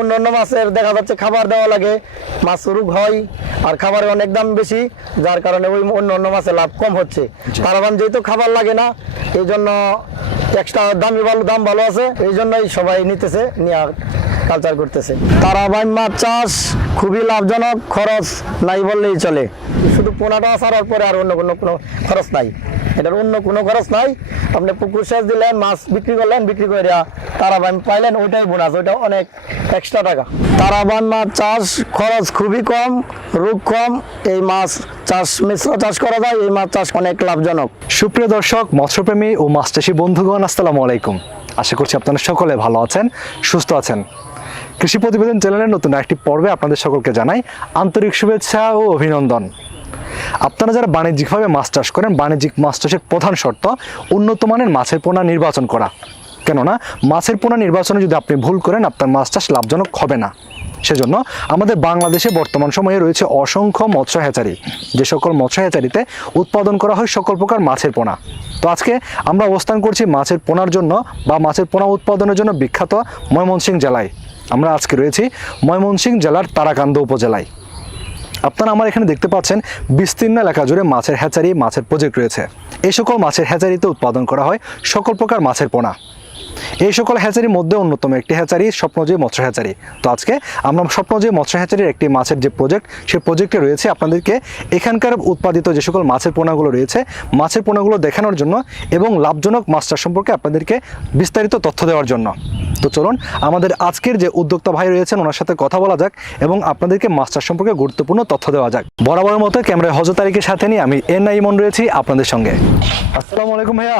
অন্যান্য মাছের দেখা যাচ্ছে খাবার দেওয়া লাগে মাছ রোগ হয় আর খাবারের অনেক দাম বেশি যার কারণে ওই অন্য অন্য মাছের লাভ কম হচ্ছে কারণ যেহেতু খাবার লাগে না এই জন্য এক্সট্রা দামি ভালো দাম ভালো আছে এই জন্যই সবাই নিতেছে নেওয়ার কালচার করতেছে তারাবাইম মাছ চাষ খুবই লাভজনক খরচ নাই বললেই চলে শুধু পোনাটা ছাড়ার পরে আর অন্য কোনো কোনো খরচ নাই এটার অন্য কোনো খরচ নাই আপনি পুকুর সেচ দিলেন মাছ বিক্রি করলেন বিক্রি করে তারাবান পাইলেন ওইটাই বোনাস ওইটা অনেক এক্সট্রা টাকা তারাবান মাছ চাষ খরচ খুবই কম রোগ কম এই মাছ চাষ মিশ্র চাষ করা যায় এই মাছ চাষ অনেক লাভজনক সুপ্রিয় দর্শক মৎস্যপ্রেমী ও মাছ চাষী বন্ধুগণ আসসালামু আলাইকুম আশা করছি আপনারা সকলে ভালো আছেন সুস্থ আছেন কৃষি প্রতিবেদন চ্যানেলের নতুন একটি পর্বে আপনাদের সকলকে জানাই আন্তরিক শুভেচ্ছা ও অভিনন্দন আপনারা যারা বাণিজ্যিকভাবে মাছ চাষ করেন বাণিজ্যিক মাছ চাষের প্রধান শর্ত উন্নত মানের মাছের পোনা নির্বাচন করা কেননা মাছের পোনা নির্বাচনে যদি আপনি ভুল করেন আপনার মাছ চাষ লাভজনক হবে না সেজন্য আমাদের বাংলাদেশে বর্তমান সময়ে রয়েছে অসংখ্য মৎস্য হেচারি যে সকল মৎস্য হেচারিতে উৎপাদন করা হয় সকল প্রকার মাছের পোনা তো আজকে আমরা অবস্থান করছি মাছের পোনার জন্য বা মাছের পোনা উৎপাদনের জন্য বিখ্যাত ময়মনসিং জেলায় আমরা আজকে রয়েছি ময়মনসিংহ জেলার তারাকান্দ উপজেলায় আপনারা আমার এখানে দেখতে পাচ্ছেন বিস্তীর্ণ এলাকা জুড়ে মাছের হ্যাচারি মাছের প্রজেক্ট রয়েছে এই সকল মাছের হ্যাচারিতে উৎপাদন করা হয় সকল প্রকার মাছের পোনা এই সকল হ্যাচারির মধ্যে অন্যতম একটি হ্যাচারি স্বপ্নজয়ী মৎস্য হ্যাচারি তো আজকে আমরা স্বপ্নজয়ী মৎস্য হ্যাচারির একটি মাছের যে প্রজেক্ট সেই প্রজেক্টে রয়েছে আপনাদেরকে এখানকার উৎপাদিত যে সকল মাছের পোনাগুলো রয়েছে মাছের পোনাগুলো দেখানোর জন্য এবং লাভজনক মাছটা সম্পর্কে আপনাদেরকে বিস্তারিত তথ্য দেওয়ার জন্য তো চলুন আমাদের আজকের যে উদ্যোক্তা ভাই রয়েছেন ওনার সাথে কথা বলা যাক এবং আপনাদেরকে মাছ সম্পর্কে গুরুত্বপূর্ণ তথ্য দেওয়া যাক বরাবরের মতো ক্যামেরায় হজ তারিখের সাথে নিয়ে আমি এন আইমন রয়েছি আপনাদের সঙ্গে আসসালামু আলাইকুম ভাইয়া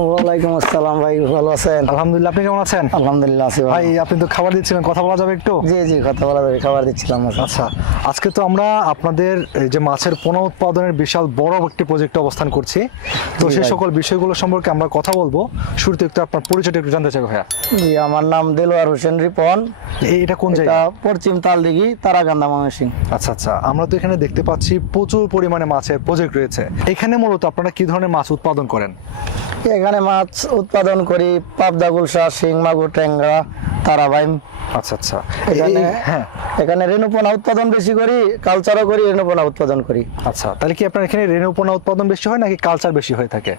ওয়ালাইকুম আসসালাম ভাই ভালো আছেন আলহামদুলিল্লাহ আপনি কেমন আছেন আলহামদুলিল্লাহ আছি ভাই আপনি তো খাবার দিচ্ছিলেন কথা বলা যাবে একটু জি জি কথা বলা যাবে খাবার দিচ্ছিলাম আচ্ছা, আচ্ছা আজকে তো আমরা আপনাদের যে মাছের পোনা উৎপাদনের বিশাল বড় একটি প্রজেক্টে অবস্থান করছি তো সেই সকল বিষয়গুলো সম্পর্কে আমরা কথা বলবো শুরুতে একটু আপনার পরিচয় একটু জানতে চাই ভাইয়া জি আমার নাম দেলোয়ার হোসেন রিপন এটা কোন জায়গা পশ্চিম তালদিঘি তারাগান্দা ময়মনসিং আচ্ছা আচ্ছা আমরা তো এখানে দেখতে পাচ্ছি প্রচুর পরিমাণে মাছের প্রজেক্ট রয়েছে এখানে মূলত আপনারা কি ধরনের মাছ উৎপাদন করেন এখানে মাছ উৎপাদন করি পাবদা গুলশা শিং মাগুর ট্যাংরা তারাবাইম আচ্ছা আচ্ছা এখানে হ্যাঁ এখানে রেণুপোনা উৎপাদন বেশি করি কালচারও করি রেণুপোনা উৎপাদন করি আচ্ছা তাহলে কি আপনার এখানে রেণুপোনা উৎপাদন বেশি হয় নাকি কালচার বেশি হয়ে থাকে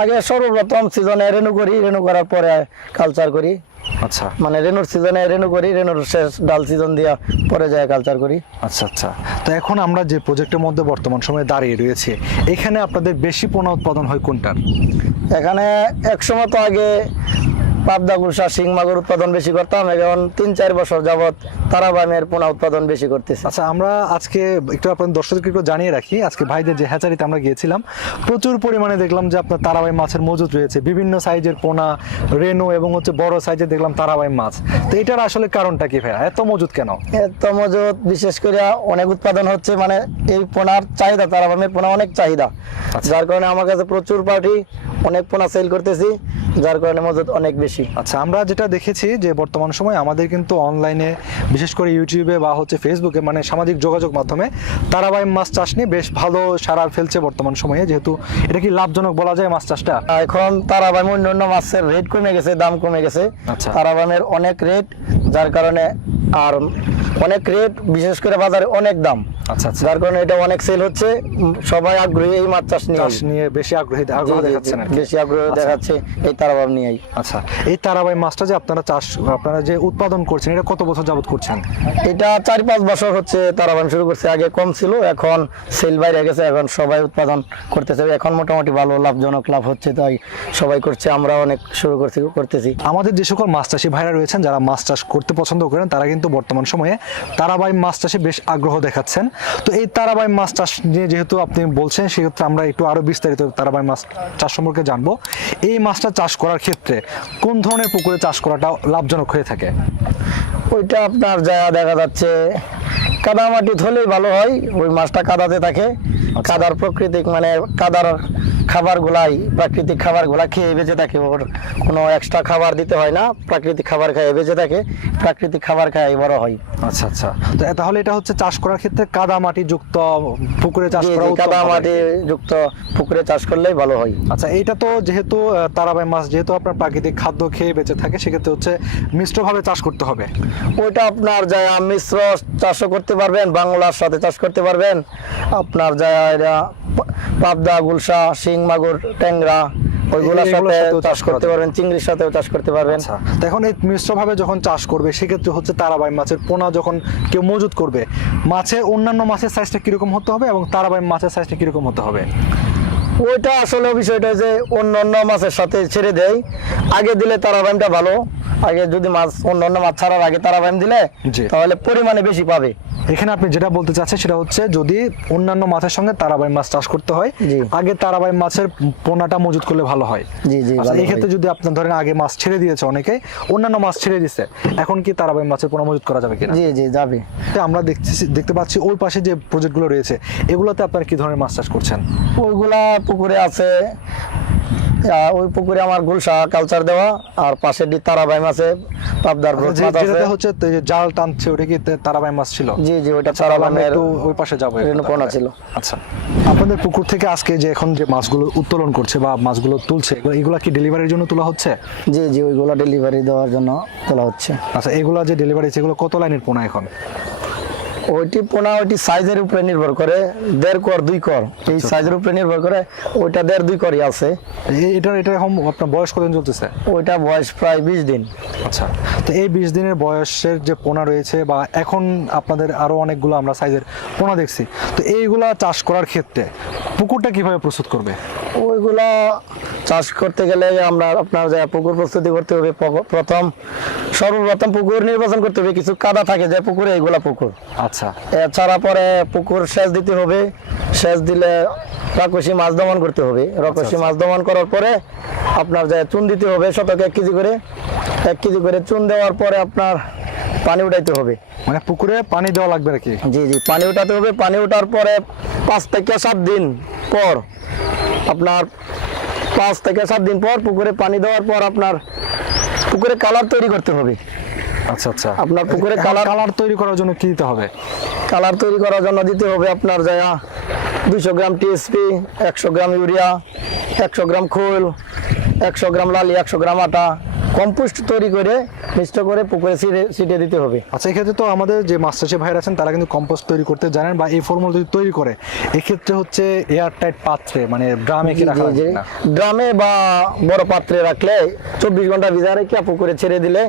আগে সর্বপ্রথম সিজনে রেণু করি রেণু করার পরে কালচার করি আচ্ছা মানে রেনুর সিজনে রেনু করি রেনুর শেষ ডাল সিজন দিয়া পরে যায় কালচার করি আচ্ছা আচ্ছা তো এখন আমরা যে প্রজেক্টের মধ্যে বর্তমান সময়ে দাঁড়িয়ে রয়েছে এখানে আপনাদের বেশি পোনা উৎপাদন হয় কোনটার এখানে এক সময় তো আগে পাবদা গুসা শিং মাগুর উৎপাদন বেশি করতাম এখন তিন চার বছর যাবৎ তারাবামের পোনা উৎপাদন বেশি করতেছে আচ্ছা আমরা আজকে একটু আপনাদের দর্শকদের একটু জানিয়ে রাখি আজকে ভাইদের যে হ্যাচারিতে আমরা গিয়েছিলাম প্রচুর পরিমাণে দেখলাম যে আপনার তারাবাই মাছের মজুদ রয়েছে বিভিন্ন সাইজের পোনা রেনো এবং হচ্ছে বড় সাইজের দেখলাম তারাবাই মাছ তো এটার আসলে কারণটা কি ভাইয়া এত মজুদ কেন এত মজুদ বিশেষ করে অনেক উৎপাদন হচ্ছে মানে এই পোনার চাহিদা তারাবামের পোনা অনেক চাহিদা আচ্ছা। যার কারণে আমার কাছে প্রচুর পার্টি অনেক পোনা সেল করতেছি যার কারণে মজুদ অনেক বেশি বেশি আচ্ছা আমরা যেটা দেখেছি যে বর্তমান সময়ে আমাদের কিন্তু অনলাইনে বিশেষ করে ইউটিউবে বা হচ্ছে ফেসবুকে মানে সামাজিক যোগাযোগ মাধ্যমে তারাবাই মাছ চাষ নিয়ে বেশ ভালো সারা ফেলছে বর্তমান সময়ে যেহেতু এটা কি লাভজনক বলা যায় মাছ চাষটা এখন তারাবাই অন্যান্য মাছের রেট কমে গেছে দাম কমে গেছে আচ্ছা তারাবানের অনেক রেট যার কারণে আর অনেক রেট বিশেষ করে বাজারে অনেক দাম আচ্ছা, আচ্ছা। যার কারণে এটা অনেক সেল হচ্ছে সবাই আগ্রহী এই মাছ চাষ নিয়ে নিয়ে বেশি আগ্রহী আগ্রহ দেখাচ্ছে বেশি আগ্রহ আচ্ছা। দেখাচ্ছে এই তারাবাব আচ্ছা এই তারাবাই মাছটা যে আপনারা চাষ আপনারা যে উৎপাদন করছেন এটা কত বছর যাবত করছেন এটা চার পাঁচ বছর হচ্ছে তারাবান শুরু করছে আগে কম ছিল এখন সেল বাইরে গেছে এখন সবাই উৎপাদন করতেছে এখন মোটামুটি ভালো লাভজনক লাভ হচ্ছে তাই সবাই করছে আমরা অনেক শুরু করতেছি আমাদের যে সকল মাছ চাষি ভাইরা রয়েছেন যারা মাছ চাষ করতে পছন্দ করেন তারা কিন্তু কিন্তু বর্তমান সময়ে তারাবাই মাছ চাষে বেশ আগ্রহ দেখাচ্ছেন তো এই তারাবাই মাছ চাষ নিয়ে যেহেতু আপনি বলছেন সেক্ষেত্রে আমরা একটু আরও বিস্তারিত তারাবাই মাছ চাষ সম্পর্কে জানবো এই মাছটা চাষ করার ক্ষেত্রে কোন ধরনের পুকুরে চাষ করাটা লাভজনক হয়ে থাকে ওইটা আপনার যা দেখা যাচ্ছে কাদা মাটি ধরলেই ভালো হয় ওই মাছটা কাদাতে থাকে আচ্ছা। কাদার প্রকৃতিক মানে কাদার খাবারগুলাই প্রাকৃতিক খাবারগুলা খেয়ে বেঁচে থাকে ওর কোনো এক্সট্রা খাবার দিতে হয় না প্রাকৃতিক খাবার খায় বেঁচে থাকে প্রাকৃতিক খাবার খায় বড় হয় আচ্ছা আচ্ছা তো তাহলে এটা হচ্ছে চাষ করার ক্ষেত্রে কাদা মাটি যুক্ত পুকুরে চাষ করা কাদামাটি যুক্ত পুকুরে চাষ করলেই ভালো হয় আচ্ছা এইটা তো যেহেতু তারাবাই মাছ যেহেতু আপনার প্রাকৃতিক খাদ্য খেয়ে বেঁচে থাকে সেক্ষেত্রে হচ্ছে মিশ্রভাবে চাষ করতে হবে ওইটা আপনার যায় মিশ্র চাষও করতে পারবেন বাংলার সাথে চাষ করতে পারবেন আপনার যায় পাবদা গুলশা শিং মাগুর ট্যাংরা ওইগুলোর সাথে চাষ করতে পারবেন চিংড়ির সাথেও চাষ করতে পারবেন আচ্ছা, এখন এই মিশ্রভাবে যখন চাষ করবে সেক্ষেত্রে হচ্ছে তারাবাই মাছের পোনা যখন কেউ মজুত করবে মাছের অন্যান্য মাছের সাইজটা কীরকম হতে হবে এবং তারাবাই মাছের সাইজটা কীরকম হতে হবে ওইটা আসলে বিষয়টা যে অন্য অন্য মাছের সাথে ছেড়ে দেয় আগে দিলে তারাবাইমটা ভালো আগে যদি মাছ অন্য অন্য মাছ ছাড়ার আগে তারা ব্যায়াম দিলে তাহলে পরিমাণে বেশি পাবে এখানে আপনি যেটা বলতে চাচ্ছেন সেটা হচ্ছে যদি অন্যান্য মাছের সঙ্গে তারাবাই মাছ চাষ করতে হয় আগে তারাবাই মাছের পোনাটা মজুত করলে আচ্ছা, ভালো হয় এক্ষেত্রে যদি আপনার ধরেন আগে মাছ ছেড়ে দিয়েছে অনেকে অন্যান্য মাছ ছেড়ে দিয়েছে এখন কি তারাবাই মাছের পোনা মজুত করা যাবে কিনা জি জি যাবে আমরা দেখছি দেখতে পাচ্ছি ওই পাশে যে প্রজেক্টগুলো রয়েছে এগুলোতে আপনারা কি ধরনের মাছ চাষ করছেন ওইগুলা পুকুরে আছে ওই পুকুরে আমার গুলশা কালচার দেওয়া আর পাশে ডি তারাবাই মাছে পাবদার আচ্ছা, হচ্ছে জাল টানছে ওটা কি তারাবাই মাছ ছিল জি জি ওইটা ওটা আচ্ছা, একটু ওই পাশে যাবো রেণুপোনা ছিল আচ্ছা আপনাদের পুকুর থেকে আজকে যে এখন যে মাছগুলো উত্তোলন করছে বা মাছগুলো তুলছে এগুলো কি ডেলিভারির জন্য তোলা হচ্ছে জি জি ওইগুলো ডেলিভারি দেওয়ার জন্য তোলা হচ্ছে আচ্ছা এগুলো যে ডেলিভারি সেগুলো কত লাইনের পোনা এখন ওইটি পোনা ওইটি সাইজের উপরে নির্ভর করে দেড় কর দুই কর এই সাইজের আচ্ছা। উপরে নির্ভর করে ওইটা দেড় দুই করই আছে এটা এটা এখন আপনার বয়স কতদিন চলতেছে ওইটা বয়স প্রায় বিশ দিন আচ্ছা তো এই বিশ দিনের বয়সের যে পোনা রয়েছে বা এখন আপনাদের আরও অনেকগুলো আমরা সাইজের পোনা দেখছি তো এইগুলা চাষ করার ক্ষেত্রে পুকুরটা কিভাবে প্রস্তুত করবে ওইগুলা চাষ করতে গেলে আমরা আপনার যে পুকুর প্রস্তুতি করতে হবে প্রথম সর্বপ্রথম পুকুর নির্বাচন করতে হবে কিছু কাদা থাকে যে পুকুরে এইগুলা পুকুর আচ্ছা। আচ্ছা এছাড়া পরে পুকুর সেচ দিতে হবে সেচ দিলে রাকসি মাছ দমন করতে হবে আচ্ছা, রাকসি আচ্ছা। মাছ দমন করার পরে আপনার যে চুন দিতে হবে শতক এক কেজি করে এক কেজি করে চুন দেওয়ার পরে আপনার পানি উঠাইতে হবে মানে পুকুরে পানি দেওয়া লাগবে নাকি জি জি পানি উঠাতে হবে পানি উঠার পরে পাঁচ থেকে সাত দিন পর আপনার পাঁচ থেকে সাত দিন পর পুকুরে পানি দেওয়ার পর আপনার পুকুরে কালার তৈরি করতে হবে আচ্ছা আচ্ছা আপনার পুকুরে কালার কালার তৈরি করার জন্য কি দিতে হবে কালার তৈরি করার জন্য দিতে হবে আপনার জায়গা দুশো গ্রাম টিএসপি একশো গ্রাম ইউরিয়া একশো গ্রাম খোল একশো গ্রাম লালি একশো গ্রাম আটা কম্পোস্ট তৈরি করে মিষ্ট করে পুকুরে ছিটে দিতে হবে আচ্ছা এক্ষেত্রে তো আমাদের যে মাস্টার চাষি ভাইরা আছেন তারা কিন্তু কম্পোস্ট তৈরি করতে জানেন বা এই ফর্মুলা যদি তৈরি করে এক্ষেত্রে হচ্ছে এয়ার টাইট পাত্রে মানে ড্রামে কি রাখা যায় ড্রামে বা বড় পাত্রে রাখলে চব্বিশ ঘন্টা ভিজা রেখে পুকুরে ছেড়ে দিলে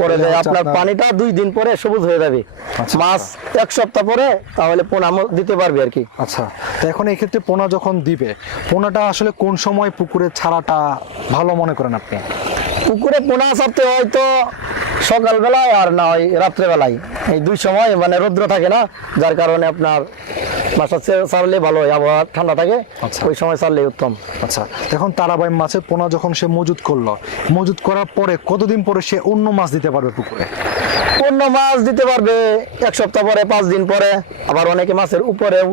পরে যায় আপনার পানিটা দুই দিন পরে সবুজ হয়ে যাবে আচ্ছা, আচ্ছা। মাছ এক সপ্তাহ পরে তাহলে পোনা দিতে পারবে আর কি আচ্ছা তো এখন এক্ষেত্রে পোনা যখন দিবে পোনাটা আসলে কোন সময় পুকুরে ছাড়াটা ভালো মনে করেন আপনি পুকুরে পোনা চাপতে হয়তো সকালবেলায় আর না হয় রাত্রেবেলায় এই দুই সময় মানে রৌদ্র থাকে না যার কারণে আপনার বাসা ছাড়লে ভালো হয় আবহাওয়া ঠান্ডা থাকে আচ্ছা। ওই সময় ছাড়লেই উত্তম আচ্ছা এখন তারাবাই মাছের পোনা যখন সে মজুত করলো মজুত করার পরে কতদিন পরে সে অন্য মাছ দিতে পারবে পুকুরে অন্য মাছ দিতে পারবে এক সপ্তাহ পরে পাঁচ দিন পরে আবার অনেকে মাছের উপরেও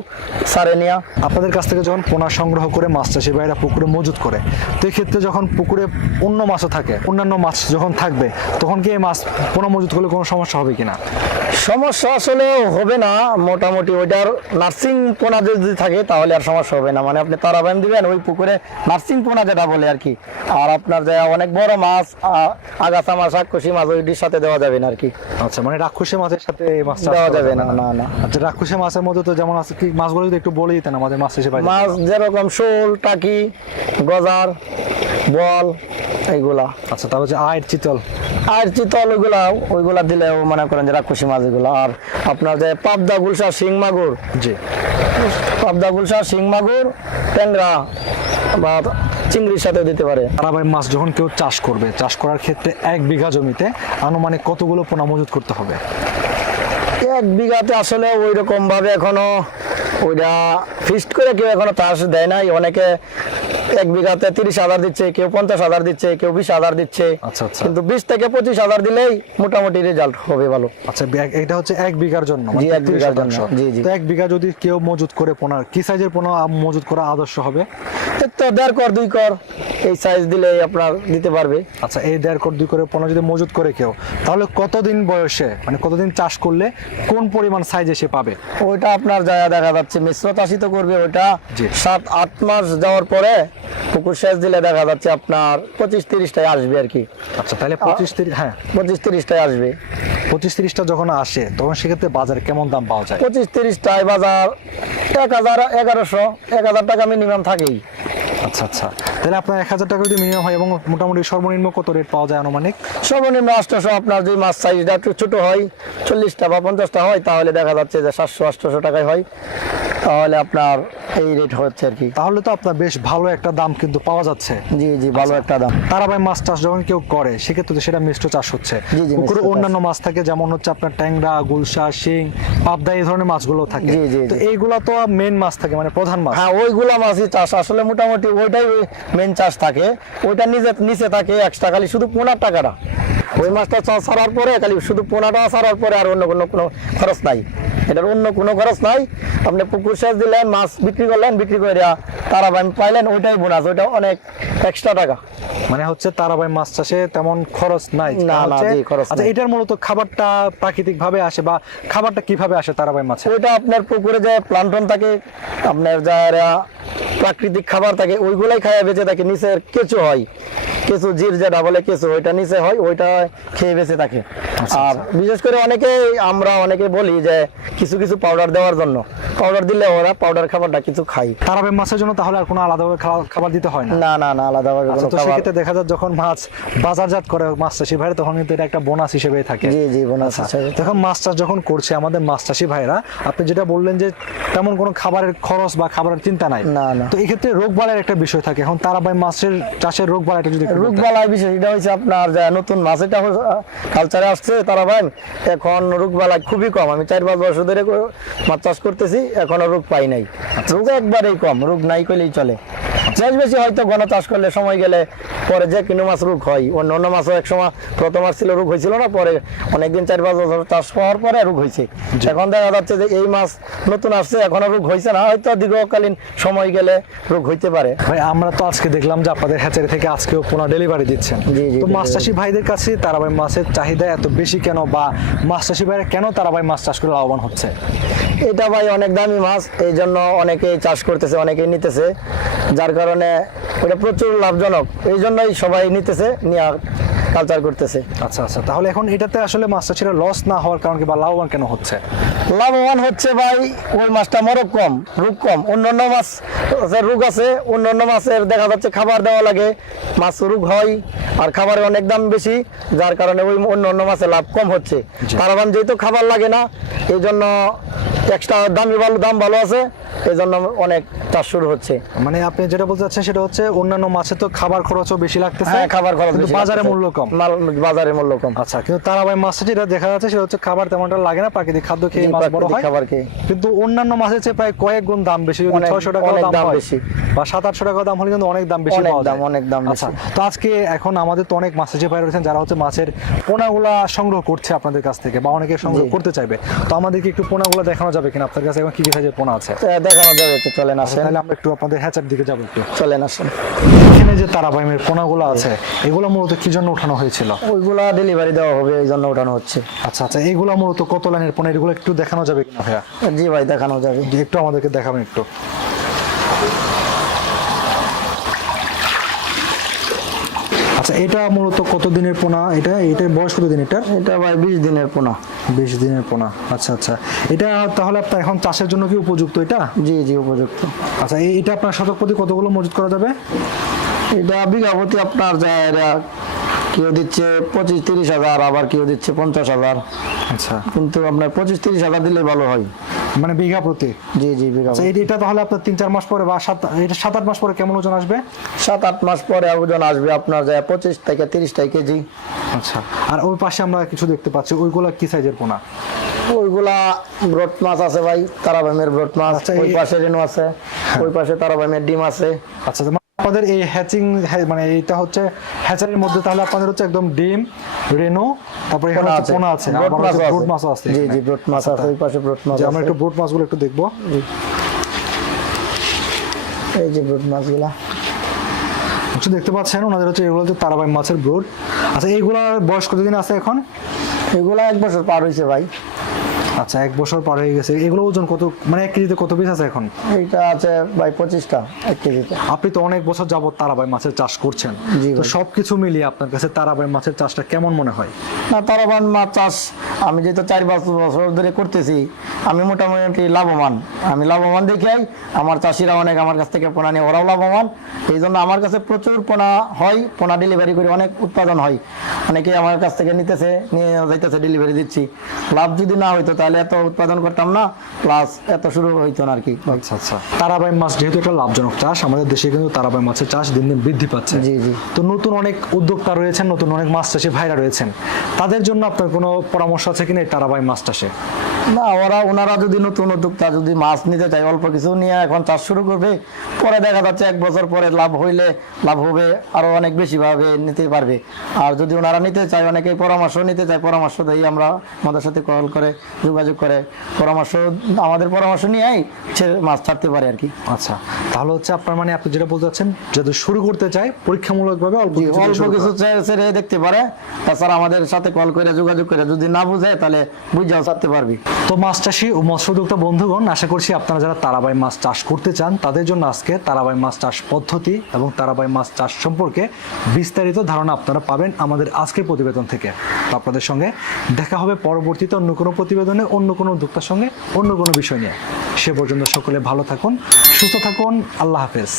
সারে নিয়ে আপনাদের কাছ থেকে যখন পোনা সংগ্রহ করে মাছ চাষি ভাইরা পুকুরে মজুত করে তো এক্ষেত্রে যখন পুকুরে অন্য মাছও থাকে অন্যান্য মাছ যখন থাকবে তখন কি এই মাছ পোনা মজুত করলে কোনো সমস্যা হবে কিনা সমস্যা আসলে হবে না মোটামুটি ওইটার নার্সিং নার্সিং পোনা যদি থাকে তাহলে আর সমস্যা হবে না মানে আপনি তারাবাইম দিবেন ওই পুকুরে নার্সিং পোনা যেটা বলে আর কি আর আপনার যে অনেক বড় মাছ আগাছা মাছ রাক্ষসী মাছ ওইটির সাথে দেওয়া যাবে না আর কি আচ্ছা মানে রাক্ষসী মাছের সাথে এই মাছ দেওয়া যাবে না না না আচ্ছা রাক্ষসী মাছের মধ্যে তো যেমন আছে কি মাছগুলো যদি একটু বলে দিতেন আমাদের মাছ হিসেবে মাছ যেরকম শোল টাকি গজার বল এইগুলা আচ্ছা তাহলে হচ্ছে আয়ের চিতল আয়ের চিতল ওইগুলা ওইগুলা দিলে মনে করেন যে রাক্ষসী মাছ এগুলো আর আপনার যে পাবদা গুলশা শিং মাগুর জি পাবদা গুলশা শিং মাগুর ট্যাংরা বা চিংড়ির সাথে দিতে পারে ভাই মাছ যখন কেউ চাষ করবে চাষ করার ক্ষেত্রে এক বিঘা জমিতে আনুমানিক কতগুলো পোনা মজুত করতে হবে এক বিঘাতে আসলে ওই রকম ভাবে এখনো ওইটা ফিস্ট করে কেউ এখনো তাস দেয় নাই অনেকে এক বিঘাতে তিরিশ হাজার দিচ্ছে কেউ পঞ্চাশ হাজার দিচ্ছে কেউ বিশ হাজার দিচ্ছে আচ্ছা, আচ্ছা। কিন্তু বিশ থেকে পঁচিশ হাজার দিলেই মোটামুটি রেজাল্ট হবে ভালো আচ্ছা এটা হচ্ছে এক বিঘার জন্য জি মানে এক বিঘার জন্য জি জি এক বিঘা যদি কেউ মজুত করে পোনা কি সাইজের পোনা মজুত করা আদর্শ হবে তো দেড় কর দুই কর এই সাইজ দিলে আপনার দিতে পারবে আচ্ছা এই দেড় কর দুই করে পোনা যদি মজুত করে কেউ তাহলে কতদিন বয়সে মানে কতদিন চাষ করলে কোন পরিমাণ সাইজে সে পাবে ওইটা আপনার জায়গা দেখা যাচ্ছে মিশ্র চাষই তো করবে ওইটা সাত আট মাস যাওয়ার পরে পুকুর শেষ দিলে দেখা যাচ্ছে আপনার পঁচিশ তিরিশটায় আসবে আর কি আচ্ছা তাহলে পঁচিশ তিরিশ হ্যাঁ পঁচিশ তিরিশটায় আসবে পঁচিশ তিরিশটা যখন আসে তখন সেক্ষেত্রে বাজার কেমন দাম পাওয়া যায় পঁচিশ তিরিশটায় বাজার এক হাজার এগারোশো এক হাজার টাকা মিনিমাম থাকেই আচ্ছা আচ্ছা তাহলে আপনার এক হাজার টাকা যদি মিনিমাম হয় এবং মোটামুটি সর্বনিম্ন কত রেট পাওয়া যায় আনুমানিক সর্বনিম্ন আটশোশো আপনার যদি মাছ সাইজটা একটু ছোটো হয় চল্লিশটা বা পঞ্চাশটা হয় তাহলে দেখা যাচ্ছে যে সাতশো আটশোশো টাকায় হয় তাহলে আপনার এই রেট হচ্ছে আর কি তাহলে তো আপনার বেশ ভালো একটা দাম কিন্তু পাওয়া যাচ্ছে জি জি ভালো আচ্ছা, একটা দাম তারা ভাই মাছ চাষ যখন কেউ করে সেক্ষেত্রে সেটা মিশ্র চাষ হচ্ছে জি জি অন্যান্য মাছ থাকে যেমন হচ্ছে আপনার ট্যাংরা গুলশা শিং পাবদা এই ধরনের মাছগুলো থাকে তো এইগুলা তো মেন মাছ থাকে মানে প্রধান মাছ হ্যাঁ ওইগুলা মাছই চাষ আসলে মোটামুটি ওইটাই মেন চাষ থাকে ওইটা নিজে নিচে থাকে এক্সট্রা খালি শুধু পোনার টাকাটা ওই মাছটা চাষ ছাড়ার পরে খালি শুধু পোনাটা ছাড়ার পরে আর অন্য কোনো কোনো খরচ নাই এটার অন্য কোনো খরচ নাই আপনি পুকুর সেচ দিলেন মাছ বিক্রি করলেন বিক্রি করে দেওয়া তারাবাই পাইলেন ওইটাই বোনাস ওইটা অনেক এক্সট্রা টাকা মানে হচ্ছে তারাবাই মাছ চাষে তেমন খরচ নাই না না জি খরচ আচ্ছা এটার মূলত খাবারটা প্রাকৃতিক ভাবে আসে বা খাবারটা কিভাবে আসে তারাবাই মাছে ওইটা আপনার পুকুরে যে প্লান্টন থাকে আপনার যারা প্রাকৃতিক খাবার থাকে ওইগুলাই খাওয়া বেঁচে থাকে নিচের কেঁচো হয় কেঁচো জির যেটা বলে কেঁচো ওইটা নিচে হয় ওইটা খেয়ে বেঁচে থাকে আচ্ছা, আচ্ছা। আর বিশেষ করে অনেকে আমরা অনেকে বলি যে কিছু কিছু পাউডার দেওয়ার জন্য পাউডার দিলে ওরা পাউডার খাবারটা কিছু খায় তারাবে মাছের জন্য তাহলে আর কোনো আলাদাভাবে খাবার দিতে হয় না না না আলাদাভাবে আচ্ছা, কোনো খাবার সেক্ষেত্রে দেখা যায় যখন মাছ বাজারজাত করে মাছ চাষি ভাইরা তখন কিন্তু এটা একটা বোনাস হিসেবে থাকে জি জি বোনাস আচ্ছা, হিসেবে তখন মাছ চাষ যখন করছে আমাদের মাছ চাষি ভাইরা আপনি যেটা বললেন যে তেমন কোনো খাবারের খরচ বা খাবারের চিন্তা নাই না না তো এই ক্ষেত্রে রোগবালার একটা বিষয় থাকে এখন তারাবাই মাছের চাষের রোগবালাটা যদি বালাই বিষয় এটা হচ্ছে আপনার নতুন মাছ এটা কালচারে আসছে তারাবাই এখন রোগ বালাই খুবই কম আমি চার পাঁচ বছর ধরে মাছ চাষ করতেছি এখনো রোগ পাই নাই রোগ একবারেই কম রোগ নাই কইলেই চলে চাষ বেশি হয়তো ঘন চাষ করলে সময় গেলে পরে যে কিনো মাছ রোগ হয় অন্য অন্য মাছও এক সময় প্রথম মাস ছিল রোগ হয়েছিল না পরে অনেকদিন চার পাঁচ বছর চাষ পাওয়ার পরে রোগ হয়েছে এখন দেখা যাচ্ছে যে এই মাছ নতুন আসছে এখনো রোগ হয়েছে না হয়তো দীর্ঘকালীন সময় গেলে রোগ হইতে পারে ভাই আমরা তো আজকে দেখলাম যে আপনাদের হ্যাচারি থেকে আজকেও পোনা ডেলিভারি দিচ্ছেন তো মাছ চাষি ভাইদের কাছে তারা ভাই মাছের চাহিদা এত বেশি কেন বা মাছ চাষি ভাইরা কেন তারা ভাই মাছ চাষ করে লাভবান হচ্ছে এটা ভাই অনেক দামি মাছ এই জন্য অনেকেই চাষ করতেছে অনেকেই নিতেছে যার কারণে কারণে এটা প্রচুর লাভজনক এই জন্যই সবাই নিতেছে নিয়ে কালচার করতেছে আচ্ছা আচ্ছা তাহলে এখন এটাতে আসলে মাছটা ছিল লস না হওয়ার কারণ কি বা লাভবান কেন হচ্ছে লাভবান হচ্ছে ভাই ওই মাছটা মরক কম রোগ কম অন্যান্য মাছ রোগ আছে অন্যান্য মাছের দেখা যাচ্ছে খাবার দেওয়া লাগে মাছ রোগ হয় আর খাবারের অনেক দাম বেশি যার কারণে ওই অন্যান্য মাছে লাভ কম হচ্ছে তারাবান যেহেতু খাবার লাগে না এই জন্য এক্সট্রা দামি ভালো দাম ভালো আছে এজন্য অনেক চাষ শুরু হচ্ছে মানে আপনি যেটা বলতে চাচ্ছেন সেটা হচ্ছে অন্যান্য মাছে তো খাবার খরচও বেশি লাগতেছে হ্যাঁ, খাবার খরচ বাজারে মূল্য কম বাজারে মূল্য কম আচ্ছা কিন্তু যেটা দেখা যাচ্ছে সেটা হচ্ছে খাবার তেমনটা লাগে না প্রাকৃতিক খাদ্য খেয়ে মাছ বড় হয় খাবার খেয়ে কিন্তু অন্যান্য মাছের চেয়ে প্রায় কয়েক গুণ দাম বেশি যদি 600 টাকা দাম বেশি বা 7 800 টাকা দাম হলে কিন্তু অনেক দাম বেশি পাওয়া যায় অনেক দাম আচ্ছা, তো আজকে এখন আমাদের তো অনেক মাছের চেয়ে যারা হচ্ছে মাছের পোনাগুলা সংগ্রহ করছে আপনাদের কাছ থেকে বা অনেকে সংগ্রহ করতে চাইবে তো আমাদেরকে একটু পোনাগুলা দেখানো যাবে কিনা আপনার কাছে এখন কি কি সাইজের পোনা আছে দেখানো যাবে তো চলেন আচ্ছা, আসেন তাহলে আমরা একটু আপনাদের হ্যাচার দিকে যাব একটু চলেন আসেন এখানে যে তারাবাইমের কোনাগুলো আছে এগুলো মূলত কি জন্য উঠানো হয়েছিল ওইগুলা ডেলিভারি দেওয়া হবে এই জন্য উঠানো হচ্ছে আচ্ছা আচ্ছা এগুলো মূলত কত লাইনের পোনা এগুলো একটু দেখানো যাবে কিনা ভাইয়া জি ভাই দেখানো যাবে একটু আমাদেরকে দেখাবেন একটু আচ্ছা এটা মূলত কত দিনের পোনা এটা এটা বয়স কত দিন এটার এটা ভাই বিশ দিনের পোনা বিশ দিনের পোনা আচ্ছা আচ্ছা এটা তাহলে আপনার এখন চাষের জন্য কি উপযুক্ত এটা জি জি উপযুক্ত আচ্ছা এটা আপনার শতক প্রতি কতগুলো মজুত করা যাবে এটা বিঘা প্রতি আপনার যা এটা কেউ দিচ্ছে পঁচিশ তিরিশ হাজার আবার কেউ দিচ্ছে পঞ্চাশ হাজার আচ্ছা কিন্তু আপনার পঁচিশ তিরিশ হাজার দিলে ভালো হয় মানে বিঘা প্রতি জি জি বিঘা আচ্ছা, এটা তাহলে আপনার তিন চার মাস পরে বা সাত এটা সাত আট মাস পরে কেমন ওজন আসবে সাত আট মাস পরে ওজন আসবে আপনার যা পঁচিশ থেকে তিরিশ টাই কেজি আচ্ছা আর ওই পাশে আমরা কিছু দেখতে পাচ্ছি ওইগুলো কি সাইজের পোনা ওইগুলা ব্রড মাছ আছে ভাই তারাবামের ব্রড মাছ আচ্ছা, হ্যাঁ। ওই পাশে রেনু আছে ওই পাশে তারাবামের ডিম আছে আচ্ছা আপনাদের এই হ্যাচিং মানে এইটা হচ্ছে হ্যাচারির মধ্যে তাহলে আপনাদের হচ্ছে একদম ডিম রেনো তারপরে এখানে হচ্ছে পোনা আছে ব্রুট হ্যাঁ, মাছ আছে জি জি ব্রুট মাছ আছে ওই পাশে ব্রুট আচ্ছা, মাছ আমরা একটু ব্রুট মাছগুলো একটু দেখবো এই যে ব্রুট মাছগুলা হচ্ছে দেখতে পাচ্ছেন ওনাদের হচ্ছে এগুলো হচ্ছে তারাবাই মাছের ব্রুট আচ্ছা এইগুলা বয়স কতদিন আছে এখন এগুলা এক বছর পার হয়েছে ভাই আচ্ছা এক বছর পার হয়ে গেছে এগুলো ওজন কত মানে এক কেজিতে কত পিস আছে এখন এটা আছে ভাই পঁচিশটা এক কেজিতে আপনি তো অনেক বছর যাবৎ তারাবাই মাছের চাষ করছেন তো সব কিছু মিলিয়ে আপনার কাছে তারাবাই মাছের চাষটা কেমন মনে হয় না তারাবাই মাছ চাষ আমি যেহেতু চার পাঁচ বছর ধরে করতেছি আমি মোটামুটি লাভবান আমি লাভবান দেখাই আমার চাষিরা অনেক আমার কাছ থেকে পোনা নিয়ে ওরাও লাভবান এই জন্য আমার কাছে প্রচুর পোনা হয় পোনা ডেলিভারি করে অনেক উৎপাদন হয় অনেকে আমার কাছ থেকে নিতেছে নিয়ে যাইতেছে ডেলিভারি দিচ্ছি লাভ যদি না হইতো তাহলে এত উৎপাদন করতাম না প্লাস এত শুরু হইতো না আরকি আচ্ছা আচ্ছা তারাবাই মাছ যেহেতু একটা লাভজনক চাষ আমাদের দেশে কিন্তু তারাবাই মাছের চাষ দিন দিন বৃদ্ধি পাচ্ছে জি জি তো নতুন অনেক উদ্যোক্তা রয়েছেন নতুন অনেক মাছ চাষি ভাইরা রয়েছেন তাদের জন্য আপনার কোনো পরামর্শ আছে কিনা এই তারাবাই মাছ চাষে না ওরা ওনারা যদি নতুন উদ্যোক্তা যদি মাছ নিতে চায় অল্প কিছু নিয়ে এখন চাষ শুরু করবে পরে দেখা যাচ্ছে এক বছর পরে লাভ হইলে লাভ হবে আরো অনেক বেশিভাবে নিতে পারবে আর যদি ওনারা নিতে চায় অনেকে পরামর্শ নিতে চায় পরামর্শ দেই আমরা আমাদের সাথে কল করে যোগাযোগ করে পরামর্শ আমাদের পরামর্শ নিয়েই সে মাছ ছাড়তে পারে আর কি আচ্ছা তাহলে হচ্ছে আপনার মানে আপনি যেটা বলতে চাচ্ছেন যদি শুরু করতে চায় পরীক্ষামূলকভাবে অল্প অল্প কিছু দেখতে পারে তাছাড়া আমাদের সাথে কল করে যোগাযোগ করে যদি না বুঝে তাহলে বুঝাও ছাড়তে পারবি তো মাছ চাষি ও মৎস্য উদ্যোক্তা বন্ধুগণ আশা করছি আপনারা যারা তারাবাই মাছ চাষ করতে চান তাদের জন্য আজকে তারাবাই মাছ চাষ পদ্ধতি এবং তারাবাই মাছ চাষ সম্পর্কে বিস্তারিত ধারণা আপনারা পাবেন আমাদের আজকের প্রতিবেদন থেকে তো আপনাদের সঙ্গে দেখা হবে পরবর্তীতে অন্য কোনো প্রতিবেদনে অন্য কোনো উদ্যোক্তার সঙ্গে অন্য কোনো বিষয় নিয়ে সে পর্যন্ত সকলে ভালো থাকুন সুস্থ থাকুন আল্লাহ হাফেজ